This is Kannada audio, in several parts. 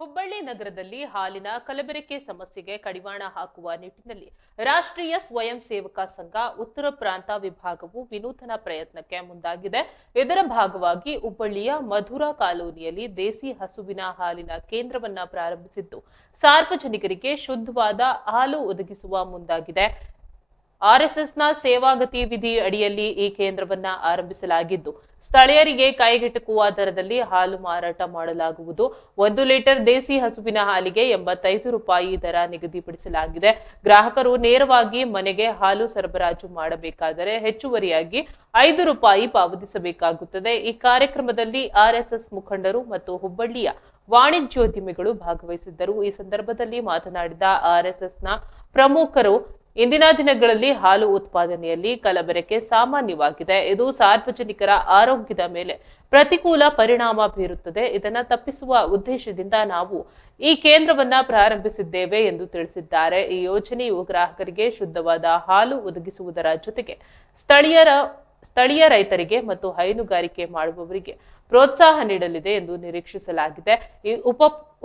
ಹುಬ್ಬಳ್ಳಿ ನಗರದಲ್ಲಿ ಹಾಲಿನ ಕಲಬೆರಕೆ ಸಮಸ್ಯೆಗೆ ಕಡಿವಾಣ ಹಾಕುವ ನಿಟ್ಟಿನಲ್ಲಿ ರಾಷ್ಟ್ರೀಯ ಸ್ವಯಂ ಸೇವಕ ಸಂಘ ಉತ್ತರ ಪ್ರಾಂತ ವಿಭಾಗವು ವಿನೂತನ ಪ್ರಯತ್ನಕ್ಕೆ ಮುಂದಾಗಿದೆ. ಇದರ ಭಾಗವಾಗಿ ಹುಬ್ಬಳ್ಳಿಯ ಮಧುರಾ ಕಾಲೋನಿಯಲ್ಲಿ ದೇಸಿ ಹಸುವಿನ ಹಾಲಿನ ಕೇಂದ್ರವನ್ನ ಪ್ರಾರಂಭಿಸಿದ್ದು ಸಾರ್ವಜನಿಕರಿಗೆ ಶುದ್ಧವಾದ ಹಾಲು ಒದಗಿಸುವ ಮುಂದಾಗಿದೆ. ಆರ್ಎಸ್ಎಸ್ನ ಸೇವಾ ಗತಿವಿಧಿ ಅಡಿಯಲ್ಲಿ ಈ ಕೇಂದ್ರವನ್ನ ಆರಂಭಿಸಲಾಗಿದ್ದು ಸ್ಥಳೀಯರಿಗೆ ಕೈಗೆಟುಕುವ ದರದಲ್ಲಿ ಹಾಲು ಮಾರಾಟ ಮಾಡಲಾಗುವುದು. 1 ಲೀಟರ್ ದೇಸಿ ಹಸುವಿನ ಹಾಲಿಗೆ 85 ರೂಪಾಯಿ ದರ ನಿಗದಿಪಡಿಸಲಾಗಿದೆ. ಗ್ರಾಹಕರು ನೇರವಾಗಿ ಮನೆಗೆ ಹಾಲು ಸರಬರಾಜು ಮಾಡಬೇಕಾದರೆ ಹೆಚ್ಚುವರಿಯಾಗಿ 5 ರೂಪಾಯಿ ಪಾವತಿಸಬೇಕಾಗುತ್ತದೆ. ಈ ಕಾರ್ಯಕ್ರಮದಲ್ಲಿ ಆರ್ಎಸ್ಎಸ್ ಮುಖಂಡರು ಮತ್ತು ಹುಬ್ಬಳ್ಳಿಯ ವಾಣಿಜ್ಯೋದ್ಯಮಿಗಳು ಭಾಗವಹಿಸಿದ್ದರು. ಈ ಸಂದರ್ಭದಲ್ಲಿ ಮಾತನಾಡಿದ ಆರ್ಎಸ್ಎಸ್ನ ಪ್ರಮುಖರು, ಇಂದಿನ ದಿನಗಳಲ್ಲಿ ಹಾಲು ಉತ್ಪಾದನೆಯಲ್ಲಿ ಕಲಬೆರಕೆ ಸಾಮಾನ್ಯವಾಗಿದೆ. ಇದು ಸಾರ್ವಜನಿಕರ ಆರೋಗ್ಯದ ಮೇಲೆ ಪ್ರತಿಕೂಲ ಪರಿಣಾಮ ಬೀರುತ್ತದೆ. ಇದನ್ನು ತಪ್ಪಿಸುವ ಉದ್ದೇಶದಿಂದ ನಾವು ಈ ಕೇಂದ್ರವನ್ನ ಪ್ರಾರಂಭಿಸಿದ್ದೇವೆ ಎಂದು ತಿಳಿಸಿದ್ದಾರೆ. ಈ ಯೋಜನೆಯು ಗ್ರಾಹಕರಿಗೆ ಶುದ್ಧವಾದ ಹಾಲು ಒದಗಿಸುವುದರ ಜೊತೆಗೆ ಸ್ಥಳೀಯ ರೈತರಿಗೆ ಮತ್ತು ಹೈನುಗಾರಿಕೆ ಮಾಡುವವರಿಗೆ ಪ್ರೋತ್ಸಾಹ ನೀಡಲಿದೆ ಎಂದು ನಿರೀಕ್ಷಿಸಲಾಗಿದೆ. ಈ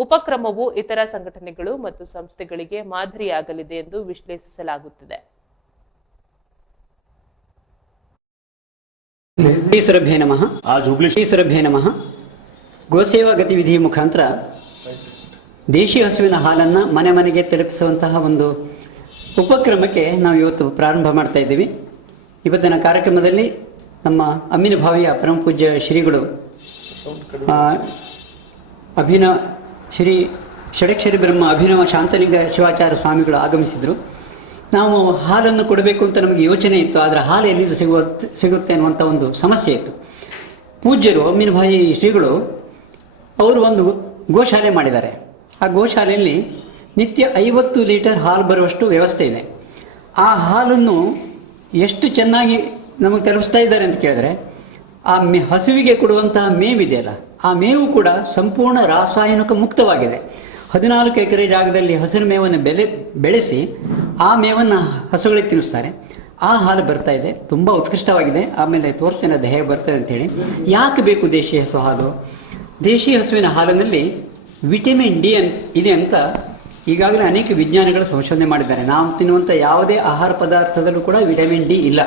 ಉಪಕ್ರಮವು ಇತರ ಸಂಘಟನೆಗಳು ಮತ್ತು ಸಂಸ್ಥೆಗಳಿಗೆ ಮಾದರಿಯಾಗಲಿದೆ ಎಂದು ವಿಶ್ಲೇಷಿಸಲಾಗುತ್ತಿದೆ. ಗೋಸೇವಾ ಗತಿವಿಧಿಯ ಮುಖಾಂತರ ದೇಶಿ ಹಸುವಿನ ಹಾಲನ್ನು ಮನೆ ಮನೆಗೆ ತಲುಪಿಸುವಂತಹ ಒಂದು ಉಪಕ್ರಮಕ್ಕೆ ನಾವು ಇವತ್ತು ಪ್ರಾರಂಭ ಮಾಡ್ತಾ ಇದ್ದೀವಿ. ಇವತ್ತಿನ ಕಾರ್ಯಕ್ರಮದಲ್ಲಿ ನಮ್ಮ ಅಮ್ಮಿನ ಭಾವಿಯ ಪರಮ ಪೂಜ್ಯ ಶ್ರೀಗಳು ಶ್ರೀ ಷಡಕ್ಷರಿ ಬ್ರಹ್ಮ ಅಭಿನವ ಶಾಂತಲಿಂಗ ಶಿವಾಚಾರ್ಯ ಸ್ವಾಮಿಗಳು ಆಗಮಿಸಿದರು. ನಾವು ಹಾಲನ್ನು ಕೊಡಬೇಕು ಅಂತ ನಮಗೆ ಯೋಚನೆ ಇತ್ತು, ಆದರೆ ಹಾಲು ಎಲ್ಲಿಂದ ಸಿಗುತ್ತೆ ಅನ್ನುವಂಥ ಒಂದು ಸಮಸ್ಯೆ ಇತ್ತು. ಪೂಜ್ಯರು ಅಮ್ಮಿನ ಭಾವಿ ಶ್ರೀಗಳು ಅವರು ಒಂದು ಗೋಶಾಲೆ ಮಾಡಿದ್ದಾರೆ. ಆ ಗೋಶಾಲೆಯಲ್ಲಿ ನಿತ್ಯ 50 ಲೀಟರ್ ಹಾಲು ಬರುವಷ್ಟು ವ್ಯವಸ್ಥೆ ಇದೆ. ಆ ಹಾಲನ್ನು ಎಷ್ಟು ಚೆನ್ನಾಗಿ ನಮಗೆ ತಲುಪಿಸ್ತಾ ಇದ್ದಾರೆ ಅಂತ ಕೇಳಿದ್ರೆ, ಆ ಹಸುವಿಗೆ ಕೊಡುವಂತಹ ಮೇವಿದೆಯಲ್ಲ, ಆ ಮೇವು ಕೂಡ ಸಂಪೂರ್ಣ ರಾಸಾಯನಿಕ ಮುಕ್ತವಾಗಿದೆ. 14 ಎಕರೆ ಜಾಗದಲ್ಲಿ ಹಸಿರು ಮೇವನ್ನು ಬೆಳೆಸಿ ಆ ಮೇವನ್ನು ಹಸುಗಳಿಗೆ ತಿನ್ನಿಸ್ತಾರೆ. ಆ ಹಾಲು ಬರ್ತಾ ಇದೆ, ತುಂಬ ಉತ್ಕೃಷ್ಟವಾಗಿದೆ. ಆಮೇಲೆ ತೋರಿಸ್ತೇನೆ ಅದು ಹೇಗೆ ಬರ್ತದೆ ಅಂತೇಳಿ. ಯಾಕೆ ಬೇಕು ದೇಶಿ ಹಸು ಹಾಲು? ದೇಶಿ ಹಸುವಿನ ಹಾಲಿನಲ್ಲಿ ವಿಟಮಿನ್ ಡಿ ಇದೆ ಅಂತ ಈಗಾಗಲೇ ಅನೇಕ ವಿಜ್ಞಾನಿಗಳು ಸಂಶೋಧನೆ ಮಾಡಿದ್ದಾರೆ. ನಾವು ತಿನ್ನುವಂಥ ಯಾವುದೇ ಆಹಾರ ಪದಾರ್ಥದಲ್ಲೂ ಕೂಡ ವಿಟಮಿನ್ ಡಿ ಇಲ್ಲ.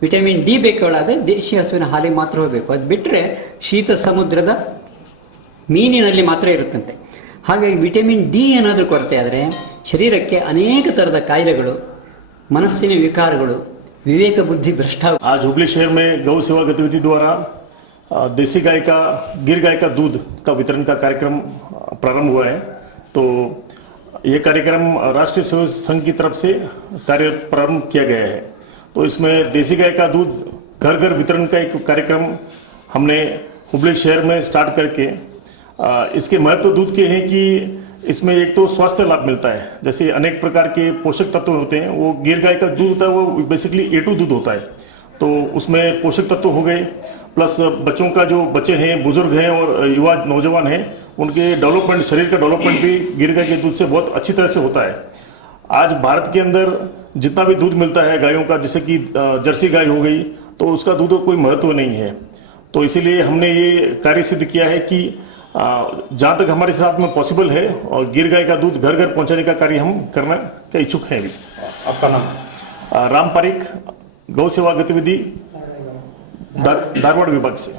ವಿಟಮಿನ್ ಡಿ ಬೇಕಾದರೆ ದೇಶಿ ಹಸುವಿನ ಹಾಲಿಗೆ ಮಾತ್ರ ಹೋಗಬೇಕು. ಅದು ಬಿಟ್ಟರೆ ಶೀತ ಸಮುದ್ರದ ಮೀನಿನಲ್ಲಿ ಮಾತ್ರ ಇರುತ್ತಂತೆ. ಹಾಗಾಗಿ ವಿಟಮಿನ್ ಡಿ ಏನಾದರೂ ಕೊರತೆ ಆದರೆ ಶರೀರಕ್ಕೆ ಅನೇಕ ಥರದ ಕಾಯಿಲೆಗಳು, ಮನಸ್ಸಿನ ವಿಕಾರಗಳು, विवेक बुद्धि भ्रष्ट। आज हुबली शहर में गौ सेवा गतिविधि द्वारा देसी गाय का गिर गाय का दूध का वितरण का कार्यक्रम प्रारंभ हुआ है। तो ये कार्यक्रम राष्ट्रीय सेवा संघ की तरफ से कार्य प्रारंभ किया गया है। तो इसमें देसी गाय का दूध घर घर वितरण का एक कार्यक्रम हमने हुबली शहर में स्टार्ट करके इसके महत्व दूध के हैं कि इसमें एक तो स्वास्थ्य लाभ मिलता है, जैसे अनेक प्रकार के पोषक तत्व होते हैं। वो गिर गाय का दूध होता है, वो बेसिकली A2 दूध होता है, तो उसमें पोषक तत्व हो गए। प्लस बच्चों का जो बच्चे हैं, बुजुर्ग हैं और युवा नौजवान हैं, उनके डेवलपमेंट, शरीर का डेवलपमेंट भी गिर गाय के दूध से बहुत अच्छी तरह से होता है। आज भारत के अंदर जितना भी दूध मिलता है गायों का, जैसे कि जर्सी गाय हो गई, तो उसका दूध का कोई महत्व नहीं है। तो इसीलिए हमने ये कार्य सिद्ध किया है कि जहाँ तक हमारे साथ में पॉसिबल है और गिर गाय का दूध घर घर पहुँचाने का कार्य हम करना का इच्छुक हैं। अभी आपका नाम? राम पारिक, गौ सेवा गतिविधि ಧಾರವಾಡ ವಿಭಾಗ से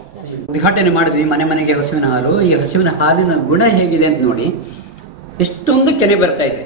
ಉದ್ಘಾಟನೆ ಮಾಡಿದ್ವಿ ಮನೆ ಮನೆಗೆ ಹಸುವಿನ ಹಾಲು. ಈ ಹಸುವಿನ ಹಾಲಿನ ಗುಣ ಹೇಗಿದೆ ಅಂತ ನೋಡಿ, ಎಷ್ಟೊಂದು ಕೆನೆ ಬರ್ತಾ ಇದೆ.